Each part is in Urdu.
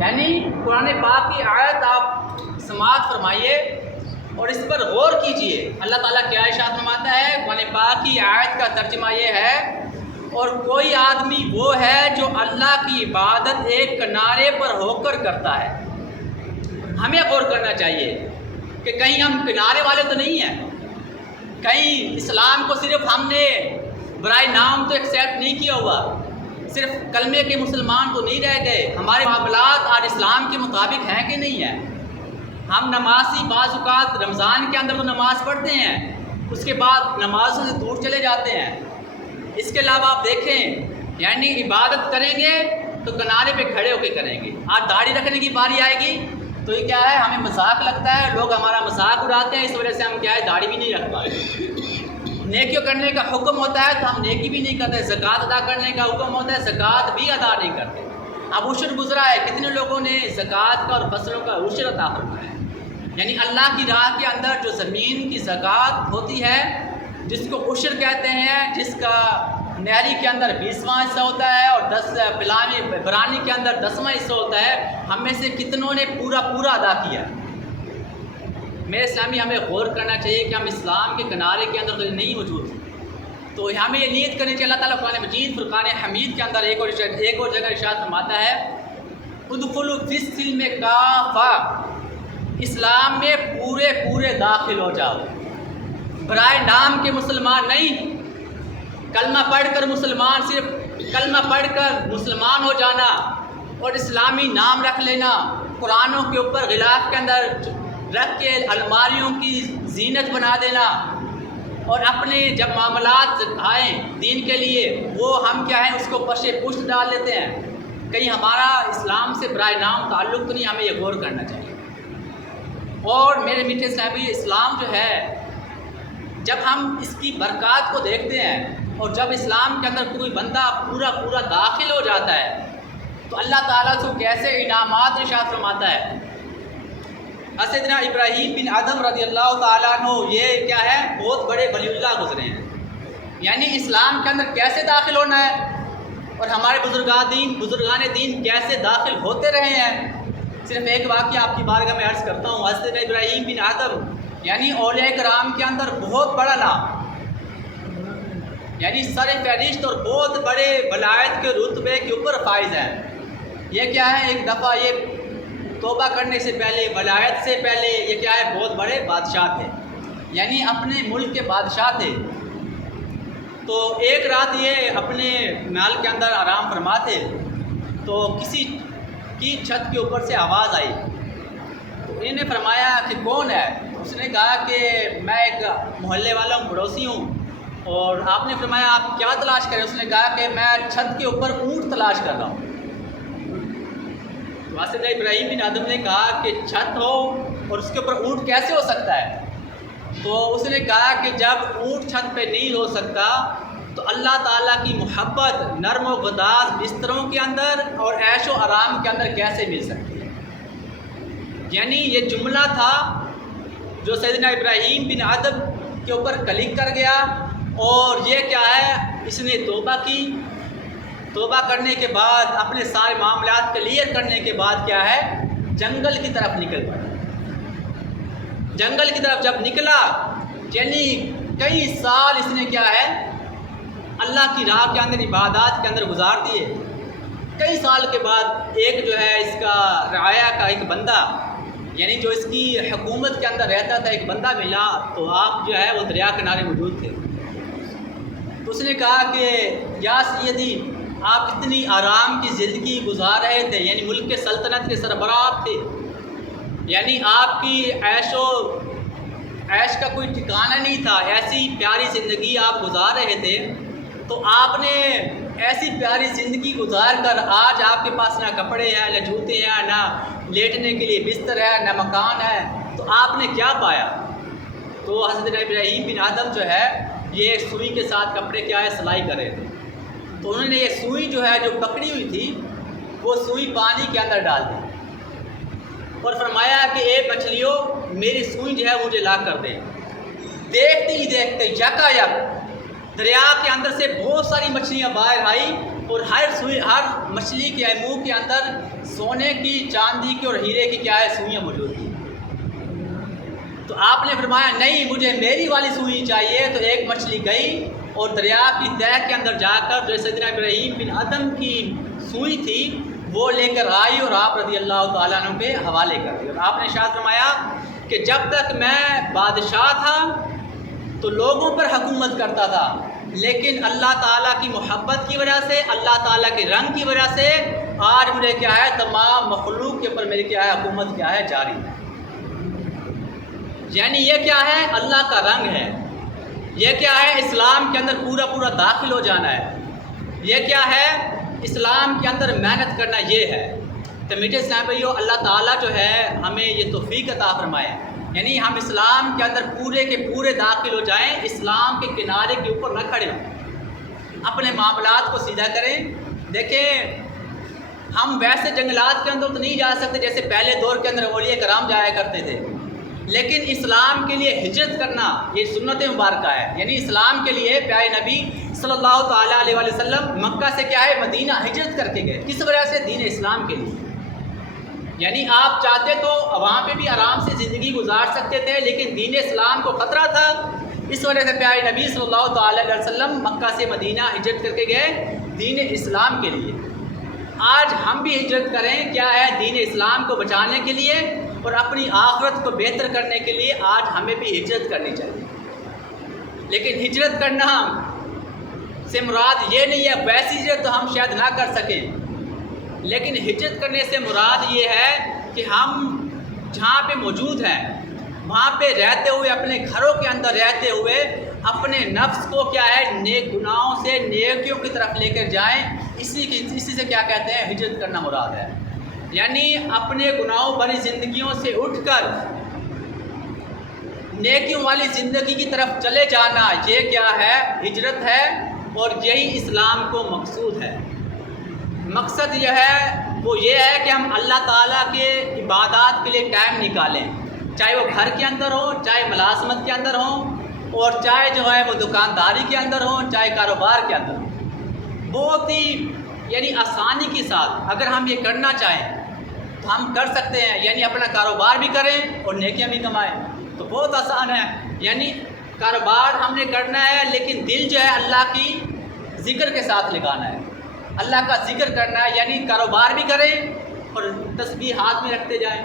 یعنی قرآن پاک کی آیت آپ سماعت فرمائیے اور اس پر غور کیجئے۔ اللہ تعالیٰ کیا ارشاد فرماتا ہے؟ قرآن پاک کی آیت کا ترجمہ یہ ہے، اور کوئی آدمی وہ ہے جو اللہ کی عبادت ایک کنارے پر ہو کر کرتا ہے۔ ہمیں غور کرنا چاہیے کہ کہیں ہم کنارے والے تو نہیں ہیں، کہیں اسلام کو صرف ہم نے برائے نام تو ایکسیپٹ نہیں کیا ہوا، صرف کلمے کے مسلمان تو نہیں رہ گئے، ہمارے معاملات آج اسلام کے مطابق ہیں کہ نہیں ہیں؟ ہم نمازی بعض اوقات رمضان کے اندر تو نماز پڑھتے ہیں، اس کے بعد نمازوں سے دور چلے جاتے ہیں۔ اس کے علاوہ آپ دیکھیں، یعنی عبادت کریں گے تو کنارے پہ کھڑے ہو کے کریں گے۔ آج داڑھی رکھنے کی باری آئے گی تو یہ کیا ہے، ہمیں مذاق لگتا ہے، لوگ ہمارا مذاق اڑاتے ہیں، اس وجہ سے ہم کیا ہے داڑھی بھی نہیں رکھ پاتے۔ نیکیوں کرنے کا حکم ہوتا ہے تو ہم نیکی بھی نہیں کرتے، زکوٰۃ ادا کرنے کا حکم ہوتا ہے، زکوٰۃ بھی ادا نہیں کرتے۔ اب عشر گزرا ہے، کتنے لوگوں نے زکوٰۃ کا اور فصلوں کا عشر عطا فرمایا ہے؟ یعنی اللہ کی راہ کے اندر جو زمین کی زکوٰۃ ہوتی ہے، جس کو عشر کہتے ہیں، جس کا نہری کے اندر 20واں حصہ ہوتا ہے اور برانی کے اندر 10واں حصہ ہوتا ہے، ہم میں سے کتنوں نے پورا ادا کیا؟ میرے اسلامی ہمیں غور کرنا چاہیے کہ ہم اسلام کے کنارے کے اندر تو نہیں موجود ہیں۔ تو ہمیں یہ نیت کرنی چاہیے، اللہ تعالیٰ قرآن مجید فرقان حمید کے اندر ایک اور جگہ ارشاد فرماتا ہے، ادخلوا فی السلم کافہ، اسلام میں پورے داخل ہو جاؤ، برائے نام کے مسلمان نہیں، کلمہ پڑھ کر مسلمان، صرف کلمہ پڑھ کر مسلمان ہو جانا اور اسلامی نام رکھ لینا، قرآنوں کے اوپر غلاف کے اندر رکھ کے الماریوں کی زینت بنا دینا، اور اپنے جب معاملات آئیں دین کے لیے وہ ہم کیا ہیں اس کو پشت ڈال لیتے ہیں، کہیں ہمارا اسلام سے برائے نام تعلق تو نہیں، ہمیں یہ غور کرنا چاہیے۔ اور میرے میٹھے اسلامی، اسلام جو ہے جب ہم اس کی برکات کو دیکھتے ہیں اور جب اسلام کے اندر کوئی بندہ پورا داخل ہو جاتا ہے تو اللہ تعالیٰ سے کیسے انعامات ارشاد فرماتا ہے۔ سیدنا ابراہیم بن ادم رضی اللہ تعالیٰ عنہ یہ کیا ہے، بہت بڑے ولی اللہ گزرے ہیں، یعنی اسلام کے اندر کیسے داخل ہونا ہے، اور ہمارے بزرگان دین کیسے داخل ہوتے رہے ہیں۔ صرف ایک واقعہ آپ کی بارگاہ میں عرض کرتا ہوں۔ حضرت ابراہیم بن ادم یعنی اولیاء کرام کے اندر بہت بڑا نام، یعنی سر فہرست اور بہت بڑے ولایت کے رتبے کے اوپر فائز ہیں۔ یہ کیا ہے، ایک دفعہ یہ توبہ کرنے سے پہلے، ولایت سے پہلے یہ کیا ہے، بہت بڑے بادشاہ تھے، یعنی اپنے ملک کے بادشاہ تھے۔ تو ایک رات یہ اپنے محل کے اندر آرام فرما تھے تو کسی کی چھت کے اوپر سے آواز آئی، تو انہوں نے فرمایا کہ کون ہے؟ اس نے کہا کہ میں ایک محلے والا ہوں، پڑوسی ہوں۔ اور آپ نے فرمایا آپ کیا تلاش کریں؟ اس نے کہا کہ میں چھت کے اوپر اونٹ تلاش کر رہا ہوں۔ تو حضرت ابراہیم بن ادم نے کہا کہ چھت ہو اور اس کے اوپر اونٹ کیسے ہو سکتا ہے؟ تو اس نے کہا کہ جب اونٹ چھت پہ نہیں ہو سکتا تو اللہ تعالیٰ کی محبت نرم و گداز بستروں کے اندر اور عیش و آرام کے اندر کیسے مل سکتی ہے؟ یعنی یہ جملہ تھا جو سیدنا ابراہیم بن ادم کے اوپر کلک کر گیا، اور یہ کیا ہے، اس نے توبہ کی۔ توبہ کرنے کے بعد اپنے سارے معاملات کلیئر کرنے کے بعد کیا ہے، جنگل کی طرف نکل پڑا۔ جنگل کی طرف جب نکلا، یعنی کئی سال اس نے کیا ہے اللہ کی راہ کے اندر، عبادات کے اندر گزار دیے۔ کئی سال کے بعد ایک جو ہے اس کا رعایا کا ایک بندہ، یعنی جو اس کی حکومت کے اندر رہتا تھا، ایک بندہ ملا، تو آپ جو ہے وہ دریا کنارے موجود تھے۔ تو اس نے کہا کہ یا سیدی، آپ اتنی آرام کی زندگی گزار رہے تھے، یعنی ملک کے سلطنت کے سربراہ تھے، یعنی آپ کی عیش کا کوئی ٹھکانہ نہیں تھا، ایسی پیاری زندگی آپ گزار رہے تھے، تو آپ نے ایسی پیاری زندگی گزار کر آج آپ کے پاس نہ کپڑے ہیں، نہ جوتے ہیں، نہ لیٹنے کے لیے بستر ہے، نہ مکان ہے، تو آپ نے کیا پایا؟ تو حضرت ابراہیم بن ادم جو ہے یہ سوئی کے ساتھ کپڑے کیا ہے سلائی کر رہے تھے، تو انہوں نے یہ سوئی جو ہے جو پکڑی ہوئی تھی وہ سوئی پانی کے اندر ڈال دی اور فرمایا کہ اے مچھلیوں میری سوئی جو ہے مجھے لا کر دیں۔ دیکھتے ہی دیکھتے یکا یک دریا کے اندر سے بہت ساری مچھلیاں باہر آئی اور ہر مچھلی کے منہ کے اندر سونے کی، چاندی کی اور ہیرے کی کیا ہے سوئیاں موجود تھیں۔ تو آپ نے فرمایا نہیں، مجھے میری والی سوئی چاہیے۔ تو ایک مچھلی گئی اور دریا کی تہہ کے اندر جا کر جو سیدنا ابراہیم بن ادم کی سوئی تھی وہ لے کر آئی اور آپ رضی اللہ تعالیٰ عنہ کے حوالے کر دی۔ اور آپ نے ارشاد فرمایا کہ جب تک میں بادشاہ تھا تو لوگوں پر حکومت کرتا تھا، لیکن اللہ تعالیٰ کی محبت کی وجہ سے، اللہ تعالیٰ کے رنگ کی وجہ سے آج مجھے کیا ہے تمام مخلوق کے اوپر میری کیا ہے حکومت کیا ہے جاری ہے۔ یعنی یہ کیا ہے اللہ کا رنگ ہے، یہ کیا ہے اسلام کے اندر پورا داخل ہو جانا ہے، یہ کیا ہے اسلام کے اندر محنت کرنا، یہ ہے۔ تو میٹھے اسلام بھائیو، اللہ تعالیٰ جو ہے ہمیں یہ توفیق عطا فرمائے، یعنی ہم اسلام کے اندر پورے کے پورے داخل ہو جائیں، اسلام کے کنارے کے اوپر نہ کھڑے ہوں، اپنے معاملات کو سیدھا کریں۔ دیکھیں ہم ویسے جنگلات کے اندر تو نہیں جا سکتے جیسے پہلے دور کے اندر اولیاء کرام جایا کرتے تھے، لیکن اسلام کے لیے ہجرت کرنا یہ سنت مبارکہ ہے۔ یعنی اسلام کے لیے پیارے نبی صلی اللہ تعالیٰ علیہ وآلہ وسلم مکہ سے کیا ہے مدینہ ہجرت کر کے گئے، کس وجہ سے؟ دین اسلام کے لیے۔ یعنی آپ چاہتے تو وہاں پہ بھی آرام سے زندگی گزار سکتے تھے، لیکن دین اسلام کو خطرہ تھا، اس وجہ سے پیارے نبی صلی اللہ تعالیٰ علیہ وسلم مکہ سے مدینہ ہجرت کر کے گئے دین اسلام کے لیے۔ آج ہم بھی ہجرت کریں کیا ہے دین اسلام کو بچانے کے لیے اور اپنی آخرت کو بہتر کرنے کے لیے آج ہمیں بھی ہجرت کرنی چاہیے۔ لیکن ہجرت کرنا سے مراد یہ نہیں ہے، ویسی ہجرت تو ہم شاید نہ کر سکیں، لیکن ہجرت کرنے سے مراد یہ ہے کہ ہم جہاں پہ موجود ہیں وہاں پہ رہتے ہوئے، اپنے گھروں کے اندر رہتے ہوئے اپنے نفس کو کیا ہے نیک گناہوں سے نیکیوں کی طرف لے کر جائیں، اسی سے کیا کہتے ہیں ہجرت کرنا مراد ہے۔ یعنی اپنے گناہوں بھری زندگیوں سے اٹھ کر نیکیوں والی زندگی کی طرف چلے جانا، یہ کیا ہے ہجرت ہے، اور یہی اسلام کو مقصود ہے۔ مقصد یہ ہے وہ یہ ہے کہ ہم اللہ تعالیٰ کے عبادات کے لیے ٹائم نکالیں، چاہے وہ گھر کے اندر ہو، چاہے ملازمت کے اندر ہوں، اور چاہے جو ہے وہ دکانداری کے اندر ہوں، چاہے کاروبار کے اندر ہوں۔ بہت ہی یعنی آسانی کے ساتھ اگر ہم یہ کرنا چاہیں تو ہم کر سکتے ہیں، یعنی اپنا کاروبار بھی کریں اور نیکیاں بھی کمائیں، تو بہت آسان ہے۔ یعنی کاروبار ہم نے کرنا ہے لیکن دل جو ہے اللہ کی ذکر کے ساتھ لگانا ہے، اللہ کا ذکر کرنا ہے، یعنی کاروبار بھی کریں اور تسبیح ہاتھ میں رکھتے جائیں۔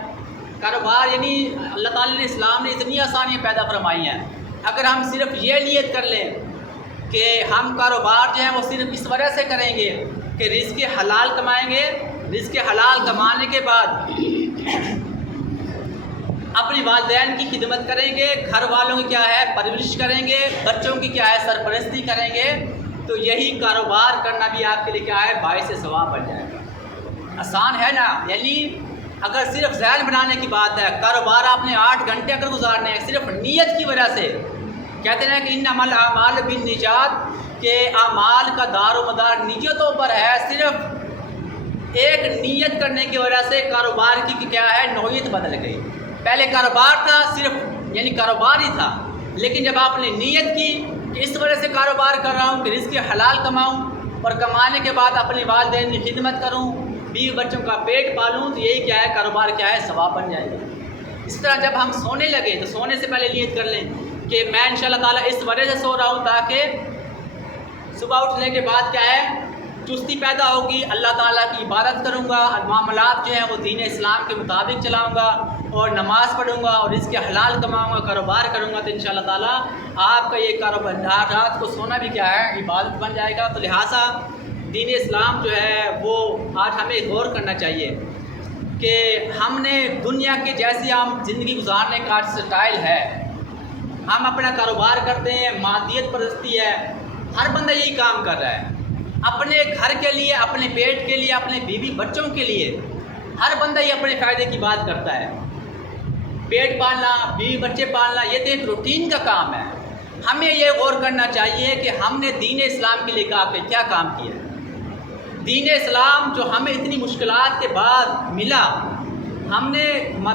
کاروبار یعنی اللہ تعالیٰ نے اسلام نے اتنی آسانیاں پیدا فرمائی ہیں، اگر ہم صرف یہ نیت کر لیں کہ ہم کاروبار جو ہے وہ صرف اس وجہ سے کریں گے کہ رزق حلال کمائیں گے، رزق حلال کمانے کے بعد اپنی والدین کی خدمت کریں گے، گھر والوں کی کیا ہے پرورش کریں گے، بچوں کی کیا ہے سرپرستی کریں گے، تو یہی کاروبار کرنا بھی آپ کے لیے کیا ہے باعث ثواب بن جائے گا۔ آسان ہے نا؟ یعنی اگر صرف ذہن بنانے کی بات ہے، کاروبار آپ نے 8 گھنٹے اگر گزارنے ہیں صرف نیت کی وجہ سے، کہتے ہیں کہ انما الاعمال بالنیات، کہ اعمال کا دار و مدار نیتوں پر ہے، صرف ایک نیت کرنے کی وجہ سے کاروبار کی کیا ہے نوعیت بدل گئی۔ پہلے کاروبار تھا صرف یعنی کاروبار ہی تھا، لیکن جب آپ نے نیت کی کہ اس وجہ سے کاروبار کر رہا ہوں کہ رزق حلال کماؤں اور کمانے کے بعد اپنے والدین کی خدمت کروں، بیوی بچوں کا پیٹ پالوں، تو یہی کیا ہے کاروبار کیا ہے ثواب بن جائے گا۔ اس طرح جب ہم سونے لگے تو سونے سے پہلے نیت کر لیں کہ میں انشاءاللہ تعالیٰ اس وجہ سے سو رہا ہوں تاکہ صبح اٹھنے کے بعد کیا ہے چستی پیدا ہوگی، اللہ تعالیٰ کی عبادت کروں گا، معاملات جو ہیں وہ دین اسلام کے مطابق چلاؤں گا اور نماز پڑھوں گا اور اس کے حلال کماؤں گا، کاروبار کروں گا، تو انشاءاللہ تعالیٰ آپ کا یہ کاروبار رات کو سونا بھی کیا ہے عبادت بن جائے گا۔ تو لہٰذا دین اسلام جو ہے وہ آج ہمیں غور کرنا چاہیے کہ ہم نے دنیا کے جیسی ہم زندگی گزارنے کا آج سٹائل ہے، ہم اپنا کاروبار کرتے ہیں، مادیت پرستی ہے، ہر بندہ یہی کام کر رہا ہے، اپنے گھر کے لیے، اپنے پیٹ کے لیے، اپنے بیوی بچوں کے لیے، ہر بندہ یہ اپنے فائدے کی بات کرتا ہے۔ پیٹ پالنا، بیوی بچے پالنا یہ تو ایک روٹین کا کام ہے۔ ہمیں یہ غور کرنا چاہیے کہ ہم نے دین اسلام کے لیے کیا کام کیا ہے۔ دین اسلام جو ہمیں اتنی مشکلات کے بعد ملا، ہم نے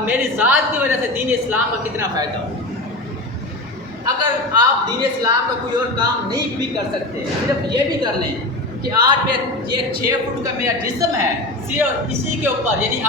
میری ذات کی وجہ سے دین اسلام کا کتنا فائدہ ہوا۔ اگر آپ دین اسلام کا کوئی اور کام نہیں بھی کر سکتے، صرف یہ بھی کر لیں کہ آج یہ 6 فٹ کا میرا جسم ہے، صرف اسی کے اوپر یعنی